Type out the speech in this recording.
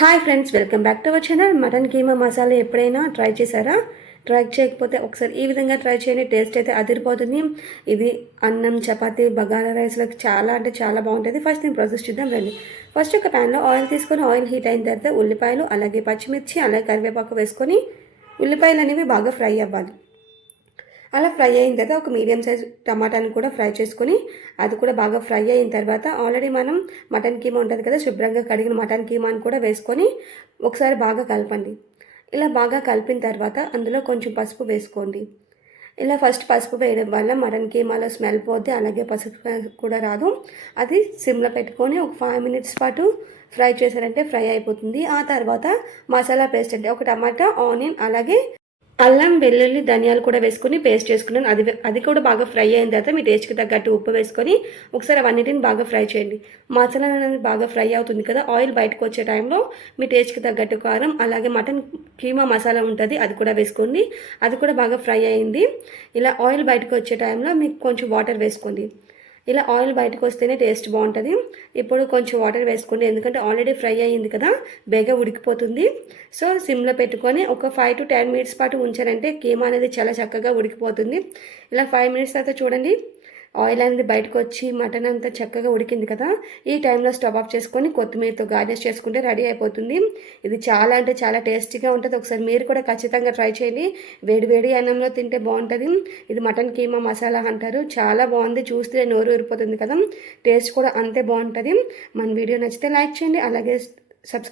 Hi friends, welcome back to our channel. Mutton keema masala ఎప్పుడైనా try చేశారా? Try చేయకపోతే ఒకసారి ఈ విధంగా ట్రై చేయండి. టేస్ట్ అయితే అదిరిపోతుంది. ఇది అన్నం, చపాతీ, బగారా రైస్లకు చాలా అంటే చాలా బాగుంటుంది. ఫస్ట్ దీని ప్రాసెస్ చూద్దాం రండి. ఫస్ట్ ఒక ప్యాన్లో ఆయిల్ తీసుకొని ఆయిల్ హీట్ అయిన తర్వాత ఉల్లిపాయలు, అలాగే పచ్చిమిర్చి, అలాగే కరివేపాకు వేసుకొని ఉల్లిపాయలు అనేవి బాగా ఫ్రై అవ్వాలి. అలా ఫ్రై అయిన తర్వాత ఒక మీడియం సైజ్ టమాటాని కూడా ఫ్రై చేసుకొని అది కూడా బాగా ఫ్రై అయిన తర్వాత ఆల్రెడీ మనం మటన్ కీమా ఉంటుంది కదా, శుభ్రంగా కడిగిన మటన్ కీమాని కూడా వేసుకొని ఒకసారి బాగా కలపండి. ఇలా బాగా కలిపిన తర్వాత అందులో కొంచెం పసుపు వేసుకోండి. ఇలా ఫస్ట్ పసుపు వేయడం వల్ల మటన్ కీమాలో స్మెల్ పోతే, అలాగే పసుపు కూడా రాదు. అది సిమ్లో పెట్టుకొని ఒక 5 minutes పాటు ఫ్రై చేశారంటే ఫ్రై అయిపోతుంది. ఆ తర్వాత మసాలా పేస్ట్ అంటే ఒక టమాటా, ఆనియన్, అలాగే అల్లం, వెల్లుల్లి, ధనియాలు కూడా వేసుకొని పేస్ట్ చేసుకున్నాను. అది కూడా బాగా ఫ్రై అయిన తర్వాత మీ టేస్ట్కి తగ్గట్టు ఉప్పు వేసుకొని ఒకసారి అవన్నిటిని బాగా ఫ్రై చేయండి. మసాలా అనేది బాగా ఫ్రై అవుతుంది కదా, ఆయిల్ బయటకు వచ్చే టైంలో మీ టేస్ట్కి తగ్గట్టు కారం, అలాగే మటన్ కీమా మసాలా ఉంటుంది అది కూడా వేసుకోండి. అది కూడా బాగా ఫ్రై అయింది. ఇలా ఆయిల్ బయటకు వచ్చే టైంలో మీకు కొంచెం వాటర్ వేసుకోండి. ఇలా ఆయిల్ బయటకు వస్తేనే టేస్ట్ బాగుంటుంది. ఇప్పుడు కొంచెం వాటర్ వేసుకోండి, ఎందుకంటే ఆల్రెడీ ఫ్రై అయ్యింది కదా, బేగా ఉడికిపోతుంది. సో సిమ్లో పెట్టుకొని ఒక 5 to 10 minutes పాటు ఉంచారంటే కీమా అనేది చాలా చక్కగా ఉడికిపోతుంది. ఇలా 5 minutes తర్వాత చూడండి, ఆయిల్ అనేది బయటకు వచ్చి మటన్ అంతా చక్కగా ఉడికింది కదా. ఈ టైంలో స్టవ్ ఆఫ్ చేసుకొని కొత్తిమీరతో గార్నిష్ చేసుకుంటే రెడీ అయిపోతుంది. ఇది చాలా అంటే చాలా టేస్టీగా ఉంటుంది. ఒకసారి మీరు కూడా ఖచ్చితంగా ట్రై చేయండి. వేడి వేడి అన్నంలో తింటే బాగుంటుంది. ఇది మటన్ కీమా మసాలా అంటారు. చాలా బాగుంది, చూస్తే నోరు ఊరిపోతుంది కదా. టేస్ట్ కూడా అంతే బాగుంటుంది. మన వీడియో నచ్చితే లైక్ చేయండి, అలాగే సబ్స్క్రైబ్